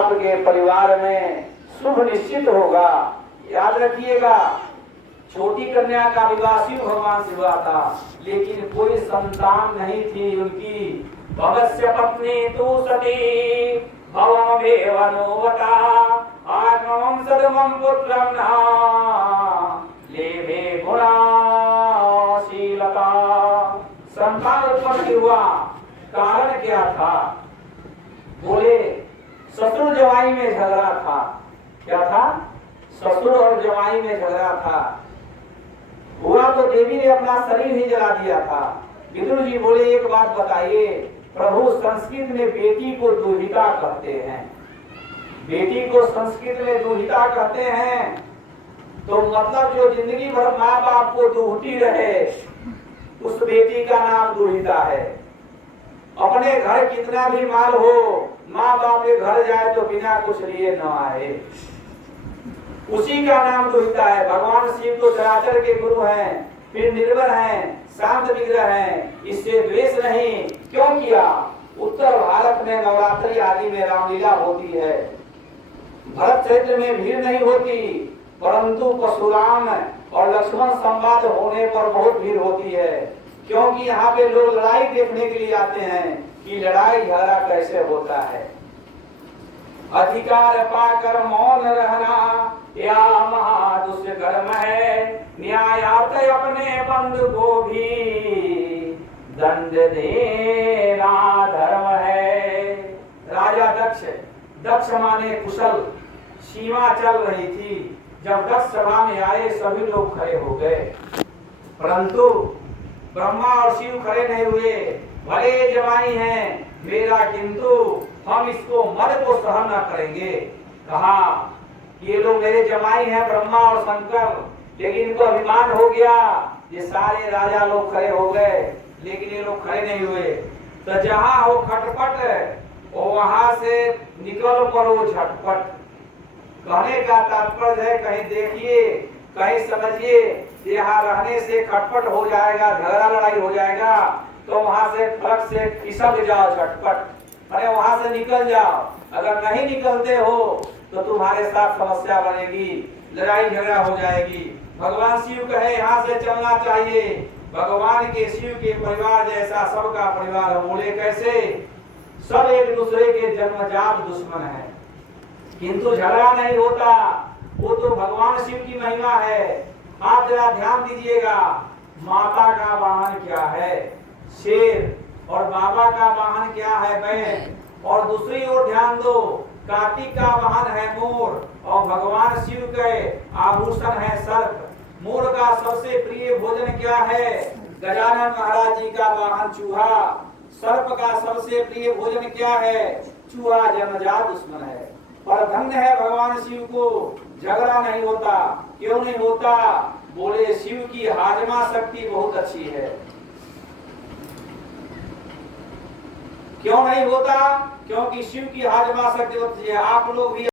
आपके परिवार में शुभ निश्चित होगा। याद रखिएगा, छोटी कन्या का विवाह शिव भगवान से हुआ था, लेकिन कोई संतान नहीं थी उनकी। भगस्य पत्नी तु सती भवमेवनोवता आत्मं सदमं पुत्रं न लेभे गुणाशीलता। संतान उत्पन्न हुआ, कारण क्या था? बोले ससुर जवाई में झगड़ा था। क्या था? ससुर और जवाई में झगड़ा था। हुआ तो देवी ने अपना शरीर ही जला दिया था। विदुर जी बोले एक बात बताइए, प्रभु संस्कृत में बेटी को दुहिता कहते हैं। बेटी को संस्कृत में दुहिता कहते हैं, तो मतलब जो जिंदगी भर माँ बाप को दुहती रहे उस बेटी का नाम दुहिता है। अपने घर कितना भी माल हो, माँ बाप के घर जाए तो बिना कुछ लिए न आए, उसी का नाम दुहिता है। भगवान शिव तो चराचर के गुरु हैं, फिर निर्बल हैं, शांत विग्रह हैं, इससे द्वेष नहीं। क्यों किया? उत्तर भारत में नवरात्रि आदि में रामलीला होती है, भरत चरित्र में भीड़ नहीं होती, परंतु परशुराम और लक्ष्मण संवाद होने पर बहुत भीड़ होती है। क्योंकि यहाँ पे लोग लड़ाई देखने के लिए आते हैं कि लड़ाई झगड़ा कैसे होता है। अधिकार पाकर मौन रहना या महादुष्कर्म है, न्यायार्थ अपने बंधु को भी दंड देना धर्म है। राजा दक्ष माने कुशल, सीमा चल रही थी। जब दक्ष सभा में आए सभी लोग खड़े हो गए, परंतु ब्रह्मा और शिव खड़े नहीं हुए। भले जवाई हैं मेरा, किंतु हम इसको मद को सहन न करेंगे। कहा ये लोग मेरे जवाई हैं ब्रह्मा और शंकर, लेकिन इनको अभिमान हो गया। ये सारे राजा लोग खड़े हो गए, लेकिन ये लोग खड़े नहीं हुए। तो जहां हो खटपट वहां से निकल पड़ो झटपट। कहने का तात्पर्य है, कहीं देखिए कहीं समझिए, यहाँ रहने से खटपट हो जाएगा, झगड़ा लड़ाई हो जाएगा, तो वहां से फटक से खिसक जाओ झटपट, अरे वहां से निकल जाओ। अगर नहीं निकलते हो तो तुम्हारे साथ समस्या बनेगी, लड़ाई झगड़ा हो जाएगी। भगवान शिव कहे यहाँ से चलना चाहिए। भगवान के शिव के परिवार जैसा सबका परिवार। बोले कैसे? सब एक दूसरे के जन्मजात दुश्मन है, किंतु झगड़ा नहीं होता। वो तो भगवान शिव की महिमा है। आप जरा ध्यान दीजिएगा, माता का वाहन क्या है? शेर, और बाबा का वाहन क्या है? बैल। और दूसरी ओर ध्यान दो, कार्तिक का वाहन है मोर, और भगवान शिव के आभूषण है सर्प। मोर का सबसे प्रिय भोजन क्या है? गजानन महाराज जी का वाहन चूहा। सर्प का सबसे प्रिय भोजन क्या है? चूहा जन्मजात दुश्मन है। पर धन्य है भगवान शिव को, झगड़ा नहीं होता। क्यों नहीं होता? बोले शिव की हाजमा शक्ति बहुत अच्छी है। क्यों नहीं होता? क्योंकि शिव की हाजमा शक्ति होती है। आप लोग भी